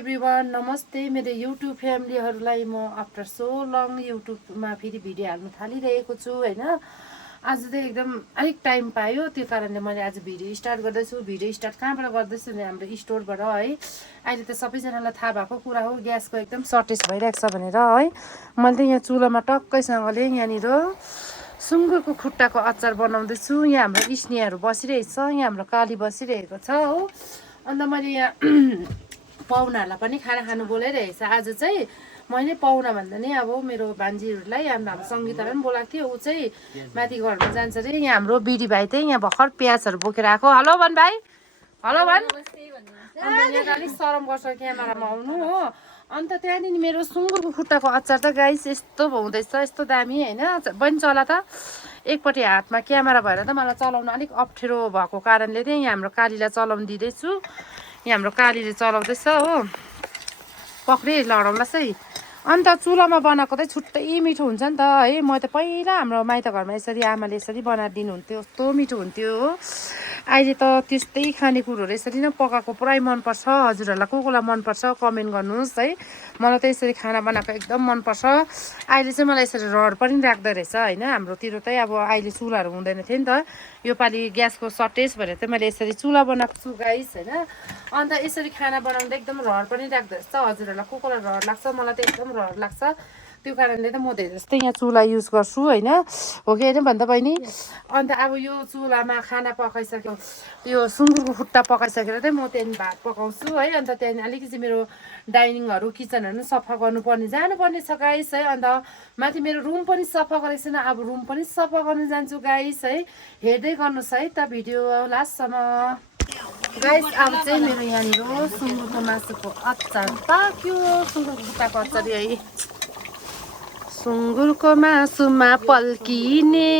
Everyone, नमस्ते मेरो YouTube फ्यामिलीहरूलाई। म आफ्टर सो लङ युट्युबमा फेरि भिडियो हाल्नु थालिरहेको छु होइन। आज चाहिँ एकदम अलिक टाइम पायो, त्यो कारणले मैले आज भिडियो स्टार्ट गर्दैछु। भिडियो स्टार्ट कहाँबाट गर्दैछु भने हाम्रो स्टोरबाट है। अहिले त सबैजनालाई थाहा भएको कुरा हो, ग्यासको एकदम सर्टेज भइरहेको छ भनेर है। मैले त यहाँ चुलोमा टक्कैसँगले यहाँनिर सुँगुरको खुट्टाको अचार बनाउँदैछु। यहाँ हाम्रो स्नेहहरू बसिरहेको छ, यहाँ हाम्रो काली बसिरहेको छ हो। अन्त मैले यहाँ पाहुनाहरूलाई पनि खाना खानु बोलाइरहेको छ। आज चाहिँ मैले पाहुना भन्दा नि अब मेरो भान्जीहरूलाई हाम्रो सङ्गीतालाई पनि बोलाएको थियो। ऊ चाहिँ माथि घरमा जान्छ अरे। यहाँ हाम्रो बिडी भाइ चाहिँ यहाँ भर्खर प्याजहरू बोकेर आएको। हेलो भन भाइ, हेलो भन। अन्त यहाँ अलिक सरम गर्छ क्यामेरामा आउनु हो। अन्त त्यहाँदेखि मेरो सुँगुरको खुट्टाको अचार त गाइस यस्तो हुँदैछ, यस्तो दामी होइन। बहिनी चला त एकपट्टि हातमा क्यामेरा भएर त मलाई चलाउन अलिक अप्ठ्यारो भएको कारणले चाहिँ यहाँ हाम्रो कालीलाई चलाउनु दिँदैछु। यहाँ हाम्रो कालीले चलाउँदैछ हो। पक्रे लडाउलास् है। अन्त चुलामा बनाएको चाहिँ छुट्टै मिठो हुन्छ नि त है। म त पहिला हाम्रो माइत घरमा यसरी आमाले यसरी बनाएर दिनुहुन्थ्यो, कस्तो मिठो हुन्थ्यो हो। अहिले त त्यस्तै खानेकुरोहरू यसरी नै पकाएको पुरै मनपर्छ। हजुरहरूलाई कोलाई मनपर्छ कमेन्ट गर्नुहोस् है। मलाई त यसरी खाना बनाएको एकदम मनपर्छ। अहिले चाहिँ मलाई यसरी रड पनि राख्दो रहेछ होइन। हाम्रोतिर चाहिँ अब अहिले चुलाहरू हुँदैन थियो नि त। योपालि ग्यासको सर्टेज भनेर चाहिँ मैले यसरी चुला बनाएको छु गाइस होइन। अन्त यसरी खाना बनाउँदा एकदम रड पनि राख्दो रहेछ। हजुरहरूलाई कोलाई रड लाग्छ, मलाई त एकदम रड लाग्छ। त्यो कारणले त म धेरै जस्तै यहाँ चुला युज गर्छु होइन। हो कि होइन भन्दा बहिनी। अन्त अब यो चुलामा खाना पकाइसक्यो, यो सुँगुरको खुट्टा पकाइसकेर चाहिँ म त्यहाँदेखि भात पकाउँछु है। अन्त त्यहाँदेखि अलिकति मेरो डाइनिङहरू किचनहरू सफा गर्नुपर्ने जानुपर्ने छ गाइस है। अन्त माथि मेरो रुम पनि सफा गरेको छैन, अब रुम पनि सफा गर्नु जान्छु गाइस है। हेर्दै गर्नुहोस् है त भिडियो लास्टसम्म गाइस। अब चाहिँ मेरो यहाँनिर सुँगुरको मासुको अचार पाक्यो। सुँगुरको खुट्टाको अचार है। सुँगुरको मासुमा पल्किने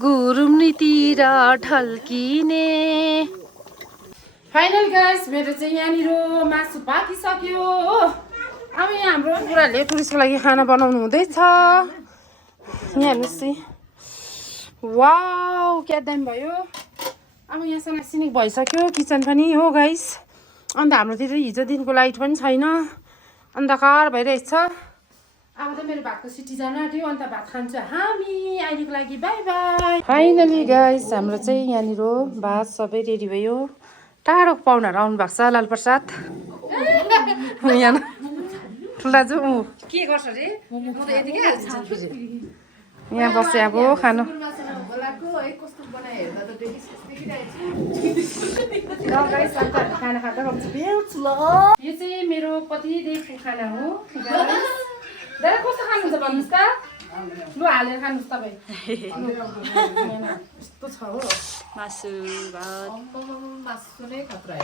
गुरुम्नीतिर ढल्किने। फाइनल गाइस मेरो चाहिँ यहाँनिर मासु पाकिसक्यो हो। अब यहाँ हाम्रो बुढाले टुरिस्टको लागि खाना बनाउनु हुँदैछ। यहाँ हेर्नुहोस् है, वाउ क्या दामी भयो। अब यहाँ सनासिनिक भइसक्यो किचन पनि हो गाइस। अन्त हाम्रोतिर हिजोदेखिको लाइट पनि छैन, अन्धकार भइरहेछ। अब त मेरो भातको सिटी जान आँट्यो। अन्त भात खान्छ हामी। अहिलेको लागि बाई बाई। फाइनली गाइस हाम्रो चाहिँ यहाँनिर भात सबै रेडी भयो। टाढोको पाहुनाहरू आउनु भएको छ। लालप्रसाद यहाँ ठुल्दाजु के गर्छ अरे, म त यतिकै हाल्छु फेरि। यहाँ बसेँ अब खानु। खाना खाँदा भेट्छु ल। यो चाहिँ मेरो पतिदेवको खाना हो। दादा कस्तो खानुहुन्छ भन्नुहोस् त, लु हालेर खानुहोस् तपाईँ। यस्तो छ हो मासु भात। मासु नै खतरा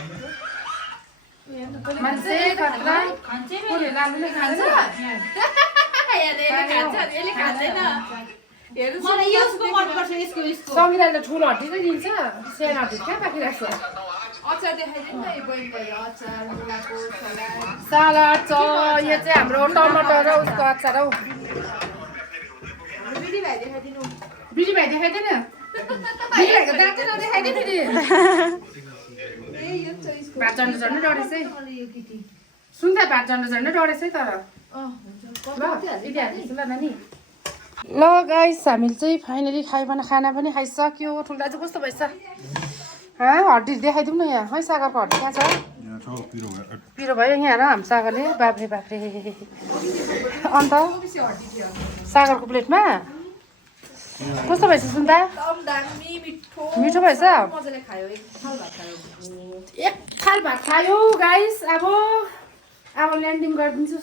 होइन मान्छे खतरा कसले लालुले खान्छ। सङ्गीताले ठुलो हड्डी चाहिँ दिन्छ, सानो हड्डी कहाँ पाकिरहेको छ। अचार देखाइदिनु न, यो बोइल भयो अचार, मुलाको सलाद। सलाद छ। यो चाहिँ हाम्रो टमाटर र उसको अचार हौ। बिडी भाइ देखाइदिनु। बिडी भाइ देखाइदिएन, बिडी भाइको दाँत चाहिँ नदेखाइदिए फेरि। भात झन्डै झन्डै डढेछ है। सुन्दा भात झन्डै झन्डै डढेछ है। तर ल नानी। ल गाइस हामीले चाहिँ फाइनली खाना पनि खाइसक्यो। ठुल्दा चाहिँ कस्तो भएछ हड्डी देखाइदिउँ न। यहाँ है सागरको हड्डी कहाँ छ। पिरो भयो यहाँ र हाम्रो सागरले। बाफ्रे बाफ्रे। अन्त सागरको प्लेटमा कस्तो भएछ सुन्दा। मिठो भएछ। एक थाल भात खायो गाइस। अब ल्यान्डिङ गरिदिन्छु।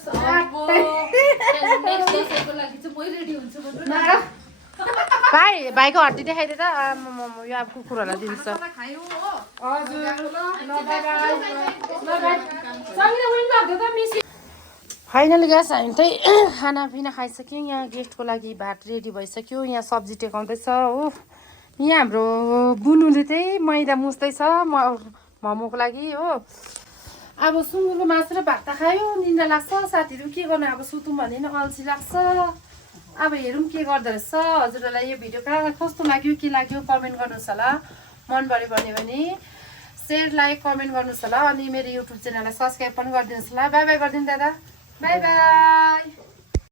भाइ भाइको हड्डी देखाइदिए त। यो अब कुकुरहरूलाई दिन्छ। फाइनली ग्यास हामी चाहिँ खानापिना खाइसक्यौँ। यहाँ गेस्टको लागि भात रेडी भइसक्यो। यहाँ सब्जी टेकाउँदैछ हो। यहाँ हाम्रो बुनुले चाहिँ मैदा मुस्दैछ मोमोको लागि हो। अब सुँगुरको मासु र भात त खायो, निन्द्रा लाग्छ। साथीहरू के गर्नु, अब सुतौँ भने नि अल्छी लाग्छ। अब हेरौँ के गर्दो रहेछ। हजुरहरूलाई यो भिडियो कस्तो लाग्यो, के लाग्यो कमेन्ट गर्नुहोस् होला। मन पऱ्यो भने सेयर लाइक कमेन्ट गर्नुहोस् होला अनि मेरो युट्युब च्यानललाई सब्सक्राइब पनि गरिदिनुहोस् होला बाई बाई गरिदिनु दादा बाई बाई